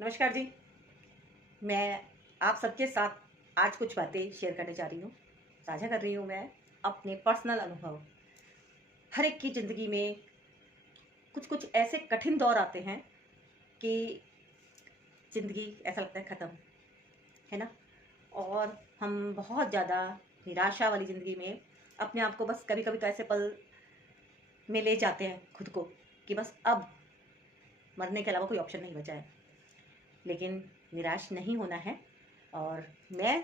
नमस्कार जी। मैं आप सबके साथ आज कुछ बातें शेयर करने जा रही हूँ, साझा कर रही हूँ मैं अपने पर्सनल अनुभव। हर एक की ज़िंदगी में कुछ कुछ ऐसे कठिन दौर आते हैं कि ज़िंदगी ऐसा लगता है ख़त्म, है ना? और हम बहुत ज़्यादा निराशा वाली ज़िंदगी में अपने आप को बस कभी-कभी तो ऐसे पल में ले जाते हैं खुद को कि बस अब मरने के अलावा कोई ऑप्शन नहीं बचा है। लेकिन निराश नहीं होना है। और मैं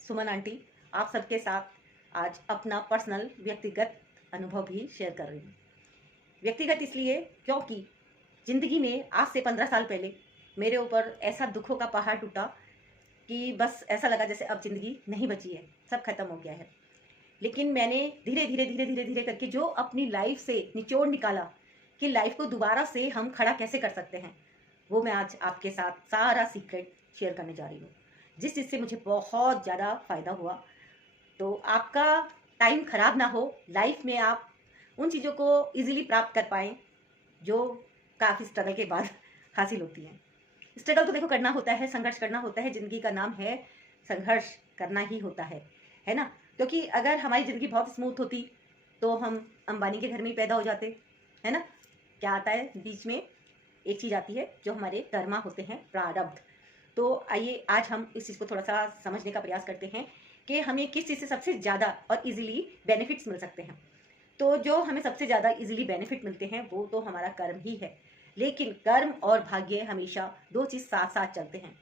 सुमन आंटी आप सबके साथ आज अपना पर्सनल व्यक्तिगत अनुभव भी शेयर कर रही हूँ। व्यक्तिगत इसलिए क्योंकि ज़िंदगी में आज से 15 साल पहले मेरे ऊपर ऐसा दुखों का पहाड़ टूटा कि बस ऐसा लगा जैसे अब ज़िंदगी नहीं बची है, सब खत्म हो गया है। लेकिन मैंने धीरे धीरे धीरे धीरे धीरे करके जो अपनी लाइफ से निचोड़ निकाला कि लाइफ को दोबारा से हम खड़ा कैसे कर सकते हैं, वो मैं आज आपके साथ सारा सीक्रेट शेयर करने जा रही हूँ, जिस चीज़ से मुझे बहुत ज़्यादा फ़ायदा हुआ। तो आपका टाइम ख़राब ना हो, लाइफ में आप उन चीज़ों को इजीली प्राप्त कर पाएँ जो काफ़ी स्ट्रगल के बाद हासिल होती हैं। स्ट्रगल तो देखो करना होता है, संघर्ष करना होता है, ज़िंदगी का नाम है संघर्ष करना ही होता है ना? क्योंकि अगर हमारी ज़िंदगी बहुत स्मूथ होती तो हम अंबानी के घर में ही पैदा हो जाते, है ना? क्या आता है बीच में, एक चीज़ आती है जो हमारे कर्मा होते हैं, प्रारब्ध। तो आइए आज हम इस चीज़ को थोड़ा-सा समझने का प्रयास करते हैं कि हमें किस चीज़ से सबसे ज़्यादा और ईज़िली बेनिफिट्स मिल सकते हैं। तो जो हमें सबसे ज़्यादा ईज़िली बेनिफिट मिलते हैं वो तो हमारा कर्म ही है। लेकिन कर्म और भाग्य हमेशा 2 चीज़ साथ-साथ चलते हैं।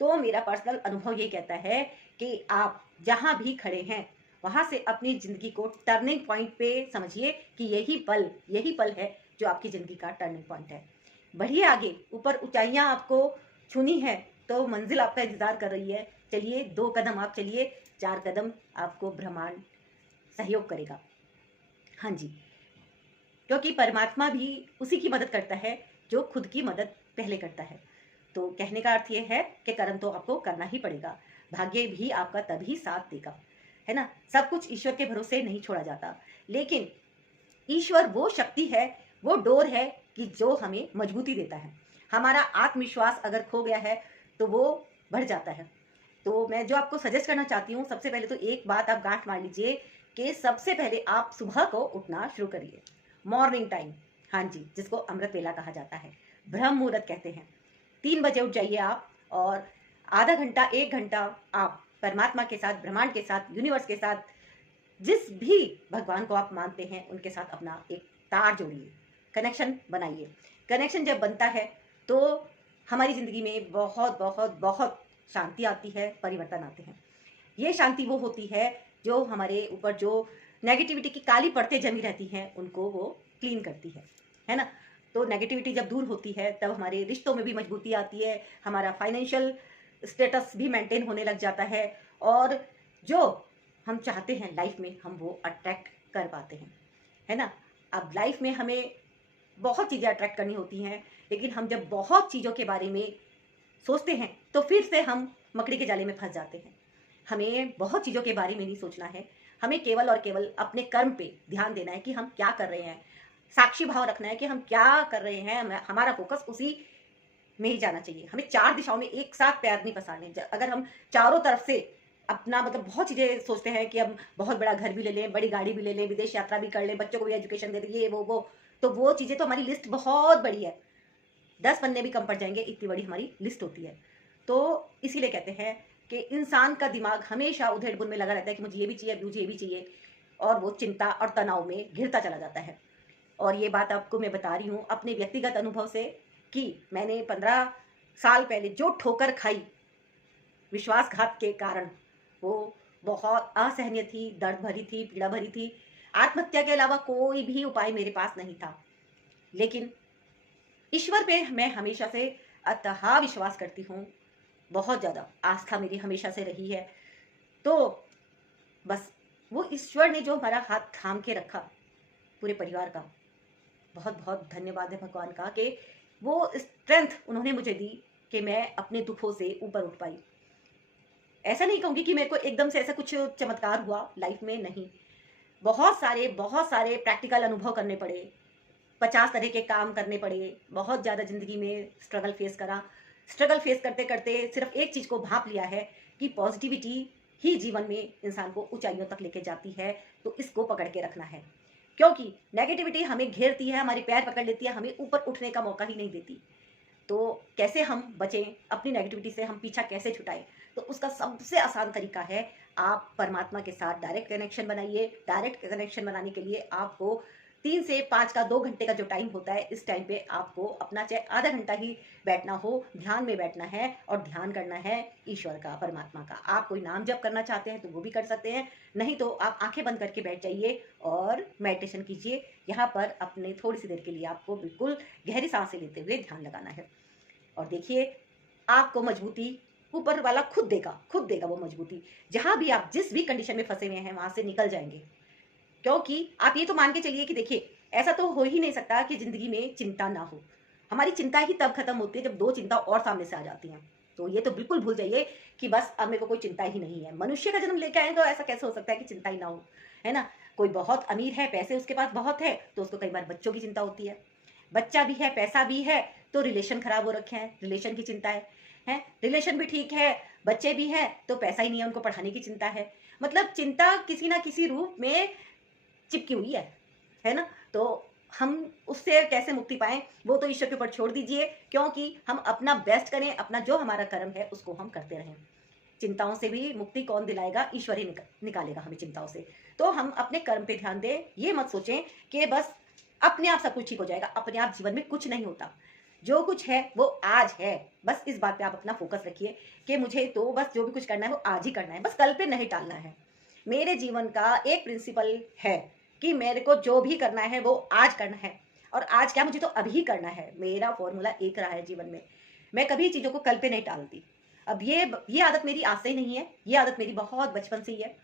तो मेरा पर्सनल अनुभव ये कहता है कि आप जहाँ भी खड़े हैं, वहाँ से अपनी ज़िंदगी को टर्निंग पॉइंट पे समझिए कि यही पल है जो आपकी ज़िंदगी का टर्निंग पॉइंट है। बढ़िए आगे, ऊपर ऊँचाइयाँ आपको छूनी है, तो मंज़िल आपका इंतज़ार कर रही है। चलिए 2 कदम आप चलिए, 4 कदम आपको ब्रह्मांड सहयोग करेगा। हाँ जी, क्योंकि परमात्मा भी उसी की मदद करता है जो खुद की मदद पहले करता है। तो कहने का अर्थ ये है कि कर्म तो आपको करना ही पड़ेगा, भाग्य भी आपका तभी साथ देगा, है ना? सब कुछ ईश्वर के भरोसे नहीं छोड़ा जाता, लेकिन ईश्वर वो शक्ति है, वो डोर है कि जो हमें मजबूती देता है। हमारा आत्मविश्वास अगर खो गया है, तो वो बढ़ जाता है। तो मैं जो आपको सजेस्ट करना चाहती हूँ, सबसे पहले तो एक बात आप गाँठ मार लीजिए कि सबसे पहले आप सुबह को उठना शुरू करिए। मॉर्निंग टाइम, हाँ जी, जिसको अमृत वेला कहा जाता है, ब्रह्म मुहूर्त कहते हैं। 3 बजे उठ जाइए आप और आधा घंटा, 1 घंटा आप परमात्मा के साथ, ब्रह्मांड के साथ, यूनिवर्स के साथ, जिस भी भगवान को आप मानते हैं, उनके साथ अपना एक तार जोड़िए, कनेक्शन बनाइए। कनेक्शन जब बनता है, तो हमारी ज़िंदगी में बहुत, बहुत, बहुत शांति आती है, परिवर्तन आते हैं। ये शांति वो होती है, जो हमारे ऊपर जो नेगेटिविटी की काली परतें जमी रहती हैं, उनको वो क्लीन करती है ना? तो नेगेटिविटी जब दूर होती है, तब हमारे रिश्तों में भी मजबूती आती है, हमारा फाइनेंशियल स्टेटस भी मेंटेन होने लग जाता है और जो हम चाहते हैं लाइफ में, हम वो अट्रैक्ट कर पाते हैं, है ना? अब लाइफ में हमें बहुत चीज़ें अट्रैक्ट करनी होती हैं, लेकिन हम जब बहुत चीज़ों के बारे में सोचते हैं, तो फिर से हम मकड़ी के जाले में फँस जाते हैं। हमें बहुत चीज़ों के बारे में नहीं सोचना है, हमें केवल और केवल अपने कर्म पे ध्यान देना है कि हम क्या कर रहे हैं। साक्षी भाव रखना है कि हम क्या कर रहे हैं, हमारा फ़ोकस उसी में ही जाना चाहिए। हमें 4 दिशाओं में एक साथ पैर नहीं पसारने। अगर हम चारों तरफ से अपना मतलब बहुत चीज़ें सोचते हैं कि हम बहुत बड़ा घर भी ले लें, बड़ी गाड़ी भी ले लें, विदेश यात्रा भी कर लें, बच्चों को भी एजुकेशन दे दें, ये वो, तो वो चीज़ें तो हमारी लिस्ट बहुत बड़ी है। 10 पन्ने भी कम पड़ जाएँगे, इतनी बड़ी हमारी लिस्ट होती है। तो इसीलिए कहते हैं कि इंसान का दिमाग हमेशा उधेड़-बुन में लगा रहता है कि मुझे ये भी चाहिए, मुझे ये भी चाहिए, और वो चिंता और तनाव में घिरता चला जाता है। और ये बात आपको मैं बता रही हूँ अपने व्यक्तिगत अनुभव से कि मैंने 15 साल पहले जो ठोकर खाई विश्वासघात के कारण, वो बहुत असहनीय थी, दर्द भरी थी, पीड़ा भरी थी। आत्महत्या के अलावा कोई भी उपाय मेरे पास नहीं था। लेकिन ईश्वर पे मैं हमेशा से अथाह विश्वास करती हूँ, बहुत ज़्यादा आस्था मेरी हमेशा से रही है। तो बस वो ईश्वर ने जो हमारा हाथ थाम के रखा, पूरे परिवार का, बहुत-बहुत धन्यवाद है भगवान का कि वो स्ट्रेंथ उन्होंने मुझे दी कि मैं अपने दुखों से ऊपर उठ पाई। ऐसा नहीं कहूँगी कि मेरे को एकदम से ऐसा कुछ चमत्कार हुआ लाइफ में, नहीं। बहुत सारे प्रैक्टिकल अनुभव करने पड़े, 50 तरह के काम करने पड़े, बहुत ज़्यादा ज़िंदगी में स्ट्रगल फेस करा, स्ट्रगल फेस करते करते सिर्फ एक चीज़ को भांप लिया है कि पॉजिटिविटी ही जीवन में इंसान को ऊंचाइयों तक लेके जाती है, तो इसको पकड़ के रखना है। क्योंकि नेगेटिविटी हमें घेरती है, हमारे पैर पकड़ लेती है, हमें ऊपर उठने का मौका ही नहीं देती। तो कैसे हम बचें अपनी नेगेटिविटी से, हम पीछा कैसे छुटाएं? तो उसका सबसे आसान तरीका है, आप परमात्मा के साथ डायरेक्ट कनेक्शन बनाइए। डायरेक्ट कनेक्शन बनाने के लिए आपको 3 से 5 का 2 घंटे का जो टाइम होता है, इस टाइम पे आपको अपना चाहे आधा घंटा ही बैठना हो, ध्यान में बैठना है और ध्यान करना है ईश्वर का, परमात्मा का। आप कोई नाम जप करना चाहते हैं तो वो भी कर सकते हैं, नहीं तो आप आंखें बंद करके बैठ जाइए और मेडिटेशन कीजिए। यहाँ पर अपने थोड़ी सी देर के लिए आपको बिल्कुल गहरी सांसें लेते हुए ध्यान लगाना है। और देखिए, आपको मजबूती ऊपर वाला खुद देगा वो मजबूती। जहां भी आप जिस भी कंडीशन में फंसे हुए हैं वहां से निकल जाएंगे। क्योंकि आप ये तो मान के चलिए कि देखिए, ऐसा तो हो ही नहीं सकता कि जिंदगी में चिंता ना हो। हमारी चिंता ही तब खत्म होती है जब 2 चिंता और सामने से आ जाती हैं। तो ये तो बिल्कुल भूल जाइए कि बस अब मेरे को कोई चिंता ही नहीं है। मनुष्य का जन्म लेके आए तो ऐसा कैसे हो सकता है कि चिंता ही ना हो, है ना? कोई बहुत अमीर है, पैसे उसके पास बहुत है, तो उसको कई बार बच्चों की चिंता होती है। बच्चा भी है, पैसा भी है, तो रिलेशन खराब हो रखे हैं, रिलेशन की चिंता है। रिलेशन भी ठीक है, बच्चे भी हैं, तो पैसा ही नहीं है, उनको पढ़ाने की चिंता है। मतलब चिंता किसी ना किसी रूप में चिपकी हुई है ना? तो हम उससे कैसे मुक्ति पाएं, वो तो ईश्वर के ऊपर छोड़ दीजिए। क्योंकि हम अपना बेस्ट करें, अपना जो हमारा कर्म है उसको हम करते रहें। चिंताओं से भी मुक्ति कौन दिलाएगा? ईश्वर ही निकालेगा हमें चिंताओं से। तो हम अपने कर्म पे ध्यान दें। ये मत सोचें कि बस अपने आप सब कुछ ठीक हो जाएगा। अपने आप जीवन में कुछ नहीं होता। जो कुछ है वो आज है। बस इस बात पे आप अपना फोकस रखिए कि मुझे तो बस जो भी कुछ करना है वो आज ही करना है, बस कल पे नहीं टालना है। मेरे जीवन का एक प्रिंसिपल है कि मेरे को जो भी करना है वो आज करना है। और आज क्या, मुझे तो अभी करना है। मेरा फॉर्मूला एक रहा है जीवन में, मैं कभी चीज़ों को कल पे नहीं टालती। अब ये आदत मेरी आज से ही नहीं है, ये आदत मेरी बहुत बचपन से ही है।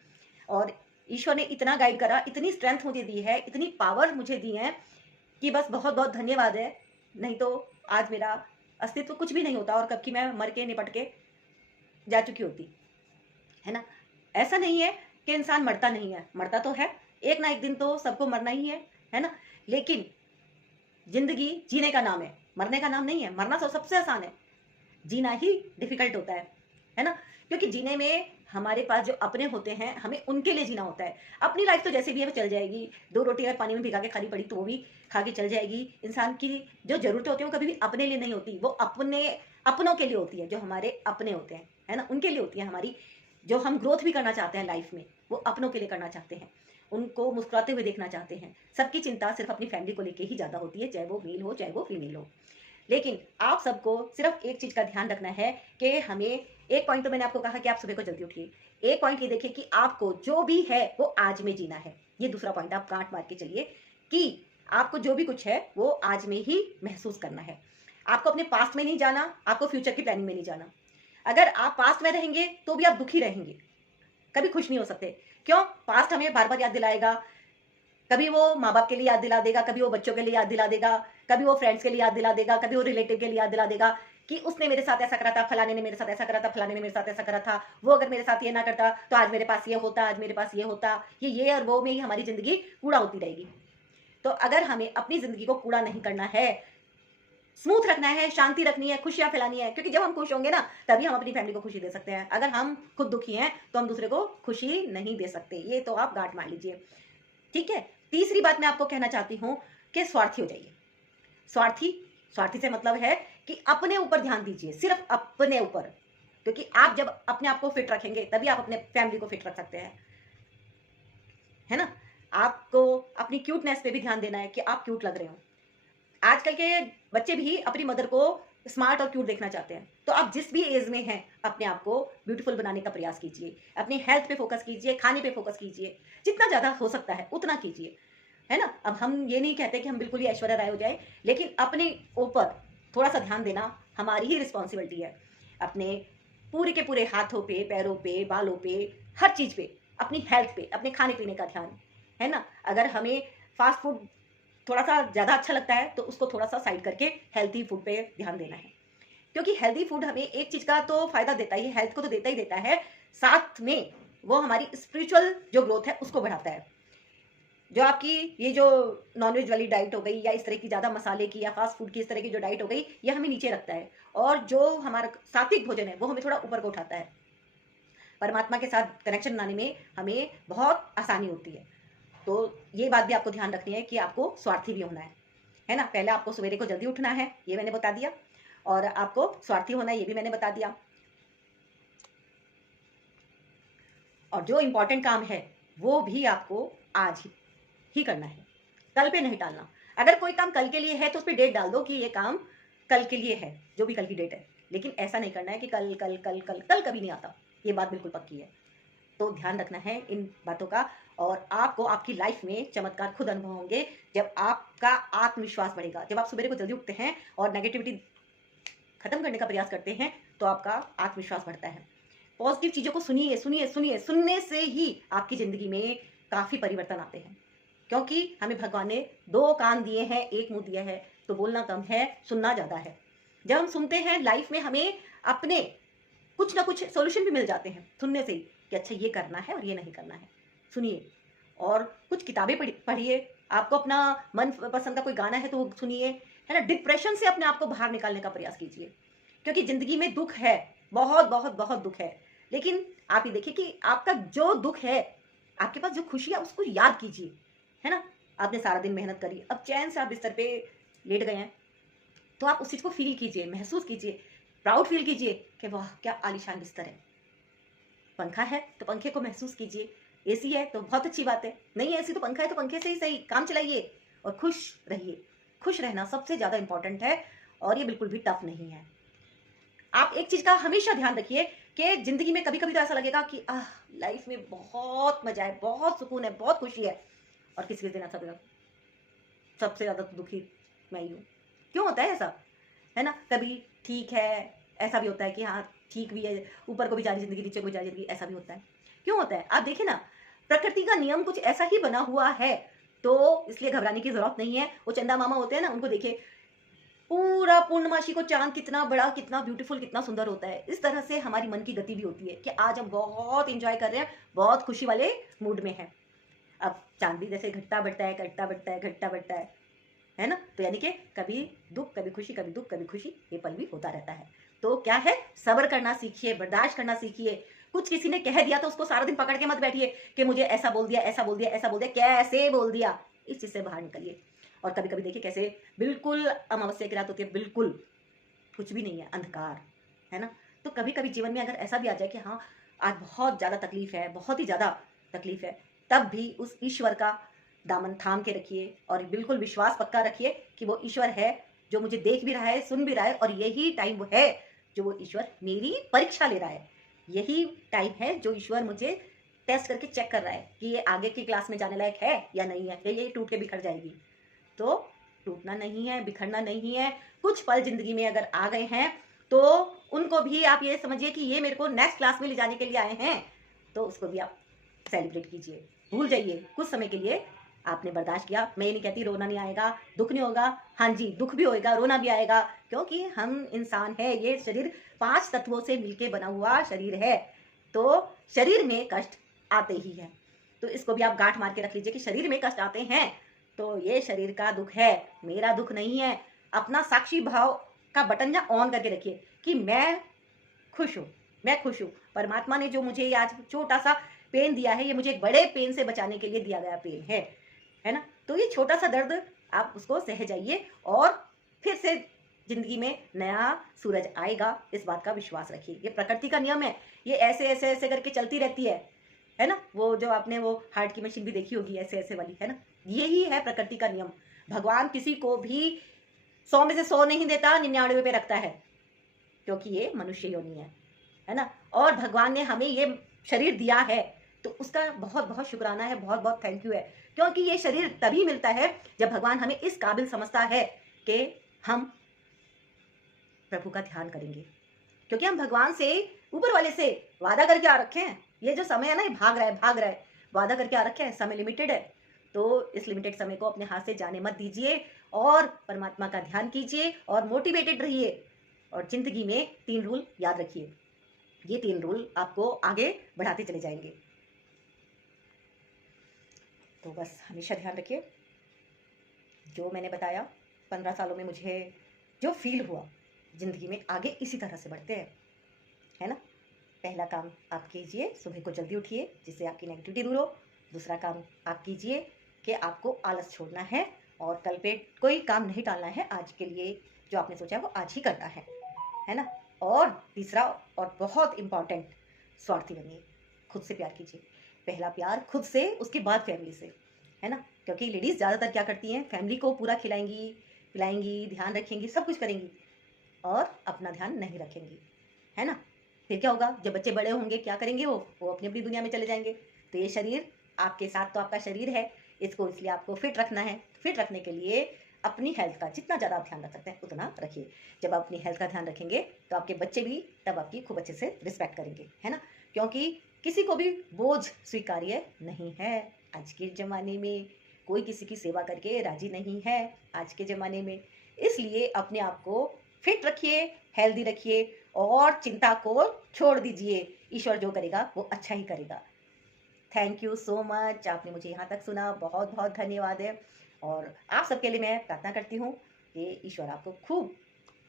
और ईश्वर ने इतना गाइड करा, इतनी स्ट्रेंथ मुझे दी है, इतनी पावर मुझे दी है कि बस बहुत बहुत धन्यवाद है। नहीं तो आज मेरा अस्तित्व कुछ भी नहीं होता और कब की मैं मर के निपट के जा चुकी होती, है ना? ऐसा नहीं है कि इंसान मरता नहीं है, मरता तो है, एक ना एक दिन तो सबको मरना ही है ना? लेकिन जिंदगी जीने का नाम है, मरने का नाम नहीं है। मरना तो सबसे आसान है, जीना ही डिफिकल्ट होता है ना? क्योंकि जीने में हमारे पास जो अपने होते हैं, हमें उनके लिए जीना होता है। अपनी लाइफ तो जैसे भी है वो चल जाएगी। 2 रोटी अगर पानी में भिगा के खानी पड़ी तो वो भी खा के चल जाएगी। इंसान की जो जरूरतें होती हैं वो कभी भी अपने लिए नहीं होती, वो अपनों के लिए होती है। जो हमारे अपने होते हैं, है ना, उनके लिए होती है। हमारी जो हम ग्रोथ भी करना चाहते हैं लाइफ में, वो अपनों के लिए करना चाहते हैं, उनको मुस्कुराते हुए देखना चाहते हैं। सबकी चिंता सिर्फ अपनी फैमिली को लेके ही ज़्यादा होती है, चाहे वो मेल हो चाहे वो फीमेल हो। लेकिन आप सबको सिर्फ एक चीज़ का ध्यान रखना है कि हमें, एक पॉइंट तो मैंने आपको कहा कि आप सुबह को जल्दी उठिए। एक पॉइंट ये देखिए कि आपको जो भी है वो आज में जीना है। ये दूसरा पॉइंट आप गांठ मार के चलिए कि आपको जो भी कुछ है वो आज में ही महसूस करना है। आपको अपने पास्ट में नहीं जाना, आपको फ्यूचर की प्लानिंग में नहीं जाना। अगर आप पास्ट में रहेंगे तो भी आप दुखी रहेंगे, कभी खुश नहीं हो सकते। क्यों? पास्ट हमें बार बार याद दिलाएगा। कभी वो माँ बाप के लिए याद दिला देगा, कभी वो बच्चों के लिए याद दिला देगा, कभी वो फ्रेंड्स के लिए याद दिला देगा, कभी वो रिलेटिव के लिए याद दिला देगा कि उसने मेरे साथ ऐसा करा था, फलाने ने मेरे साथ ऐसा करा था, फलाने ने मेरे साथ ऐसा करा था, वो अगर मेरे साथ ये ना करता तो आज मेरे पास ये होता, आज मेरे पास ये होता। ये और वो में ही हमारी जिंदगी कूड़ा होती रहेगी। तो अगर हमें अपनी जिंदगी को कूड़ा नहीं करना है, स्मूथ रखना है, शांति रखनी है, खुशियां फैलानी है, क्योंकि जब हम खुश होंगे ना तभी हम अपनी फैमिली को खुशी दे सकते हैं। अगर हम खुद दुखी हैं तो हम दूसरे को खुशी नहीं दे सकते। ये तो आप गांठ मार लीजिए, ठीक है? तीसरी बात मैं आपको कहना चाहती हूँ कि स्वार्थी हो जाइए। स्वार्थी से मतलब है कि अपने ऊपर ध्यान दीजिए, सिर्फ अपने ऊपर। क्योंकि आप जब अपने आप को फिट रखेंगे तभी आप अपने फैमिली को फिट रख सकते हैं, है ना? आपको अपनी क्यूटनेस पे भी ध्यान देना है कि आप क्यूट लग रहे हो। आजकल के बच्चे भी अपनी मदर को स्मार्ट और क्यूट देखना चाहते हैं। तो आप जिस भी एज में हैं अपने आप को ब्यूटीफुल बनाने का प्रयास कीजिए। अपनी हेल्थ पे फोकस कीजिए, खाने पे फोकस कीजिए, जितना ज़्यादा हो सकता है उतना कीजिए, है ना? अब हम ये नहीं कहते कि हम बिल्कुल ही ऐश्वर्या राय हो जाए, लेकिन अपने ऊपर थोड़ा सा ध्यान देना हमारी ही रिस्पॉन्सिबिलिटी है। अपने पूरे के पूरे हाथों पे, पैरों पे, बालों पे, हर चीज़ पे, अपनी हेल्थ पे, अपने खाने पीने का ध्यान, है ना? अगर हमें फास्ट फूड थोड़ा सा ज़्यादा अच्छा लगता है तो उसको थोड़ा सा साइड करके हेल्थी फूड पे ध्यान देना है। क्योंकि हेल्थी फूड हमें एक चीज़ का तो फायदा देता ही है, हेल्थ को तो देता ही देता है, साथ में वो हमारी स्पिरिचुअल जो ग्रोथ है उसको बढ़ाता है। जो आपकी ये जो नॉनवेज वाली डाइट हो गई या इस तरह की ज़्यादा मसाले की या फास्ट फूड की इस तरह की जो डाइट हो गई, ये हमें नीचे रखता है, और जो हमारा सात्विक भोजन है वो हमें थोड़ा ऊपर को उठाता है। परमात्मा के साथ कनेक्शन बनाने में हमें बहुत आसानी होती है। तो ये बात भी आपको ध्यान रखनी है कि आपको स्वार्थी भी होना है ना। पहले आपको सवेरे को जल्दी उठना है, ये मैंने बता दिया, और आपको स्वार्थी होना है, ये भी मैंने बता दिया। और जो इम्पोर्टेंट काम है वो भी आपको आज ही करना है, कल पे नहीं टालना। अगर कोई काम कल के लिए है तो उस पर डेट डाल दो कि ये काम कल के लिए है, जो भी कल की डेट है, लेकिन ऐसा नहीं करना है कि कल कल कल कल कल कभी नहीं आता। ये बात बिल्कुल पक्की है। तो ध्यान रखना है इन बातों का, और आपको आपकी लाइफ में चमत्कार खुद अनुभव होंगे जब आपका आत्मविश्वास बढ़ेगा। जब आप सुबह को जल्दी उठते हैं और नेगेटिविटी खत्म करने का प्रयास करते हैं तो आपका आत्मविश्वास बढ़ता है। पॉजिटिव चीज़ों को सुनिए सुनिए सुनिए, सुनने से ही आपकी ज़िंदगी में काफ़ी परिवर्तन आते हैं। क्योंकि हमें भगवान ने 2 कान दिए हैं, 1 मुंह दिया है, तो बोलना कम है, सुनना ज़्यादा है। जब हम सुनते हैं लाइफ में हमें अपने कुछ ना कुछ सॉल्यूशन भी मिल जाते हैं सुनने से ही, कि अच्छा ये करना है और ये नहीं करना है। सुनिए, और कुछ किताबें पढ़िए, आपको अपना मन पसंद का कोई गाना है तो वो सुनिए, है ना। डिप्रेशन से अपने आप को बाहर निकालने का प्रयास कीजिए, क्योंकि ज़िंदगी में दुख है, बहुत बहुत बहुत दुख है। लेकिन आप ये देखिए कि आपका जो दुख है, आपके पास जो खुशी है उसको याद कीजिए, है ना। आपने सारा दिन मेहनत करी, अब चैन से आप बिस्तर पे लेट गए हैं, तो आप उस चीज़ को फील कीजिए, महसूस कीजिए, प्राउड फील कीजिए कि वाह क्या आलीशान बिस्तर है। पंखा है तो पंखे को महसूस कीजिए, एसी है तो बहुत अच्छी बात है, नहीं एसी तो पंखा है तो पंखे से ही सही काम चलाइए और खुश रहिए। खुश रहना सबसे ज़्यादा इंपॉर्टेंट है, और ये बिल्कुल भी टफ नहीं है। आप एक चीज़ का हमेशा ध्यान रखिए कि ज़िंदगी में कभी कभी तो ऐसा लगेगा कि लाइफ में बहुत मजा है, बहुत सुकून है, बहुत खुशी है, और किसी दिन ऐसा लगेगा सबसे ज़्यादा तो दुखी मैं ही हूँ। क्यों होता है ऐसा, है ना। कभी ठीक है, ऐसा भी होता है कि हाँ ठीक भी है, ऊपर को भी जा रही जिंदगी, नीचे को भी जा रही जिंदगी, ऐसा भी होता है। क्यों होता है आप देखिए ना, प्रकृति का नियम कुछ ऐसा ही बना हुआ है, तो इसलिए घबराने की जरूरत नहीं है। वो चंदा मामा होते हैं ना, उनको देखिए, पूरा पूर्णमासी को चांद कितना बड़ा, कितना ब्यूटीफुल, कितना सुंदर होता है। इस तरह से हमारी मन की गति भी होती है कि आज हम बहुत इंजॉय कर रहे हैं, बहुत खुशी वाले मूड में हैं। अब चांद भी जैसे घटता बढ़ता है, घटता बढ़ता है, घटता बढ़ता है ना। तो यानी कि कभी दुख कभी खुशी, कभी दुख कभी खुशी, ये पल भी होता रहता है। तो क्या है, सब्र करना सीखिए, बर्दाश्त करना सीखिए। कुछ किसी ने कह दिया तो उसको सारा दिन पकड़ के मत बैठिए कि मुझे ऐसा बोल दिया, ऐसा बोल दिया, ऐसा बोल दिया, कैसे बोल दिया। इस चीज से बाहर निकलिए। और कभी कभी देखिए कैसे बिल्कुल अमावस्या की रात होती है, बिल्कुल कुछ भी नहीं है, अंधकार, है ना। तो कभी कभी जीवन में अगर ऐसा भी आ जाए कि हाँ आज बहुत ज्यादा तकलीफ है, बहुत ही ज्यादा तकलीफ है, तब भी उस ईश्वर का दामन थाम के रखिए, और बिल्कुल विश्वास पक्का रखिए कि वो ईश्वर है जो मुझे देख भी रहा है, सुन भी रहा है, और यही टाइम वो है जो वो ईश्वर मेरी परीक्षा ले रहा है। यही टाइम है जो ईश्वर मुझे टेस्ट करके चेक कर रहा है कि ये आगे की क्लास में जाने लायक है या नहीं है, या ये टूट के बिखर जाएगी। तो टूटना नहीं है, बिखरना नहीं है। कुछ पल जिंदगी में अगर आ गए हैं तो उनको भी आप ये समझिए कि ये मेरे को नेक्स्ट क्लास में ले जाने के लिए आए हैं, तो उसको भी आप सेलिब्रेट कीजिए। भूल जाइए, कुछ समय के लिए आपने बर्दाश्त किया। मैं ये नहीं कहती रोना नहीं आएगा, दुख नहीं होगा, हाँ जी दुख भी होएगा, रोना भी आएगा, क्योंकि हम इंसान है। ये शरीर 5 तत्वों से मिलके बना हुआ शरीर है, तो शरीर में कष्ट आते ही है। तो इसको भी आप गांठ मार के रख लीजिए कि शरीर में कष्ट आते हैं तो ये शरीर का दुख है, मेरा दुख नहीं है। अपना साक्षी भाव का बटन या ऑन करके रखिए कि मैं खुश हूँ, मैं खुश हूँ। परमात्मा ने जो मुझे आज छोटा सा पेन दिया है, ये मुझे एक बड़े पेन से बचाने के लिए दिया गया पेन है ना। तो ये छोटा सा दर्द आप उसको सह जाइए, और फिर से जिंदगी में नया सूरज आएगा, इस बात का विश्वास रखिए। ये प्रकृति का नियम है, ये ऐसे ऐसे ऐसे करके चलती रहती है ना। वो जो आपने वो हार्ट की मशीन भी देखी होगी, ऐसे ऐसे वाली, है ना। यही है प्रकृति का नियम। भगवान किसी को भी 100 में से 100 नहीं देता, 99 पे रखता है, क्योंकि ये मनुष्य योनि है ना। और भगवान ने हमें ये शरीर दिया है, तो उसका बहुत बहुत शुक्राना है, बहुत बहुत थैंक यू है। क्योंकि ये शरीर तभी मिलता है जब भगवान हमें इस काबिल समझता है कि हम प्रभु का ध्यान करेंगे। क्योंकि हम भगवान से, ऊपर वाले से वादा करके आ रखे हैं। ये जो समय है ना, ये भाग रहा है, भाग रहा है। वादा करके आ रखे हैं, समय लिमिटेड है, तो इस लिमिटेड समय को अपने हाथ से जाने मत दीजिए, और परमात्मा का ध्यान कीजिए, और मोटिवेटेड रहिए। और जिंदगी में 3 रूल याद रखिए, ये 3 रूल आपको आगे बढ़ाते चले जाएंगे। तो बस हमेशा ध्यान रखिए, जो मैंने बताया 15 सालों में मुझे जो फील हुआ, ज़िंदगी में आगे इसी तरह से बढ़ते हैं, है ना। पहला काम आप कीजिए, सुबह को जल्दी उठिए जिससे आपकी नेगेटिविटी दूर हो। दूसरा काम आप कीजिए कि आपको आलस छोड़ना है और कल पे कोई काम नहीं टालना है, आज के लिए जो आपने सोचा है वो आज ही करना है ना। और तीसरा और बहुत इम्पॉर्टेंट, स्वार्थी बनिए, खुद से प्यार कीजिए। पहला प्यार खुद से, उसके बाद फैमिली से, है ना। क्योंकि लेडीज़ ज़्यादातर क्या करती हैं, फैमिली को पूरा खिलाएंगी पिलाएंगी, ध्यान रखेंगी, सब कुछ करेंगी और अपना ध्यान नहीं रखेंगी, है ना। फिर क्या होगा, जब बच्चे बड़े होंगे क्या करेंगे, वो अपनी अपनी दुनिया में चले जाएंगे। तो ये शरीर आपके साथ तो आपका शरीर है, इसको इसलिए आपको फिट रखना है। फिट रखने के लिए अपनी हेल्थ का जितना ज़्यादा आप ध्यान रख सकते हैं उतना रखिए। जब आप अपनी हेल्थ का ध्यान रखेंगे तो आपके बच्चे भी तब आपकी खूब अच्छे से रिस्पेक्ट करेंगे, है ना। क्योंकि किसी को भी बोझ स्वीकार्य नहीं है। आज के ज़माने में कोई किसी की सेवा करके राजी नहीं है, आज के ज़माने में। इसलिए अपने आप को फिट रखिए, हेल्दी रखिए और चिंता को छोड़ दीजिए। ईश्वर जो करेगा वो अच्छा ही करेगा। थैंक यू सो मच, आपने मुझे यहाँ तक सुना, बहुत बहुत धन्यवाद है। और आप सबके लिए मैं प्रार्थना करती हूँ कि ईश्वर आपको खूब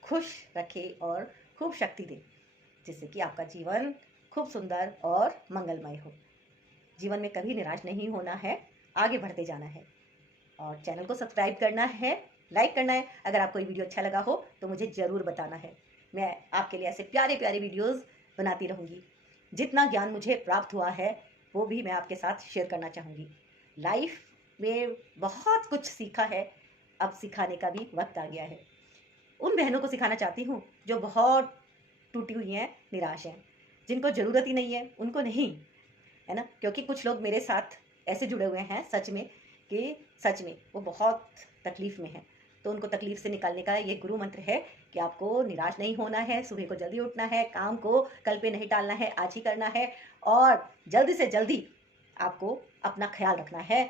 खुश रखे और खूब शक्ति दे, जिससे कि आपका जीवन खूब सुंदर और मंगलमय हो। जीवन में कभी निराश नहीं होना है, आगे बढ़ते जाना है। और चैनल को सब्सक्राइब करना है, लाइक करना है। अगर आपको ये वीडियो अच्छा लगा हो तो मुझे ज़रूर बताना है। मैं आपके लिए ऐसे प्यारे प्यारे वीडियोस बनाती रहूँगी। जितना ज्ञान मुझे प्राप्त हुआ है वो भी मैं आपके साथ शेयर करना चाहूँगी। लाइफ में बहुत कुछ सीखा है, अब सिखाने का भी वक्त आ गया है। उन बहनों को सिखाना चाहती हूँ जो बहुत टूटी हुई हैं, निराश हैं, जिनको ज़रूरत ही नहीं है, उनको नहीं, है ना। क्योंकि कुछ लोग मेरे साथ ऐसे जुड़े हुए हैं सच में कि सच में वो बहुत तकलीफ़ में हैं। तो उनको तकलीफ़ से निकालने का ये गुरु मंत्र है कि आपको निराश नहीं होना है, सुबह को जल्दी उठना है, काम को कल पे नहीं टालना है, आज ही करना है और जल्दी से जल्दी आपको अपना ख्याल रखना है।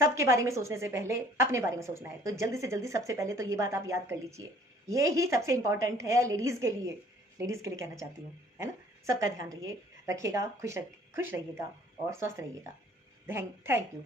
सबके बारे में सोचने से पहले अपने बारे में सोचना है। तो जल्दी से जल्दी सबसे पहले तो ये बात आप याद कर लीजिए। ये ही सबसे इम्पोर्टेंट है लेडीज़ के लिए कहना चाहती हूँ, है ना। सबका ध्यान रखिएगा, खुश रहिएगा और स्वस्थ रहिएगा। Thank you.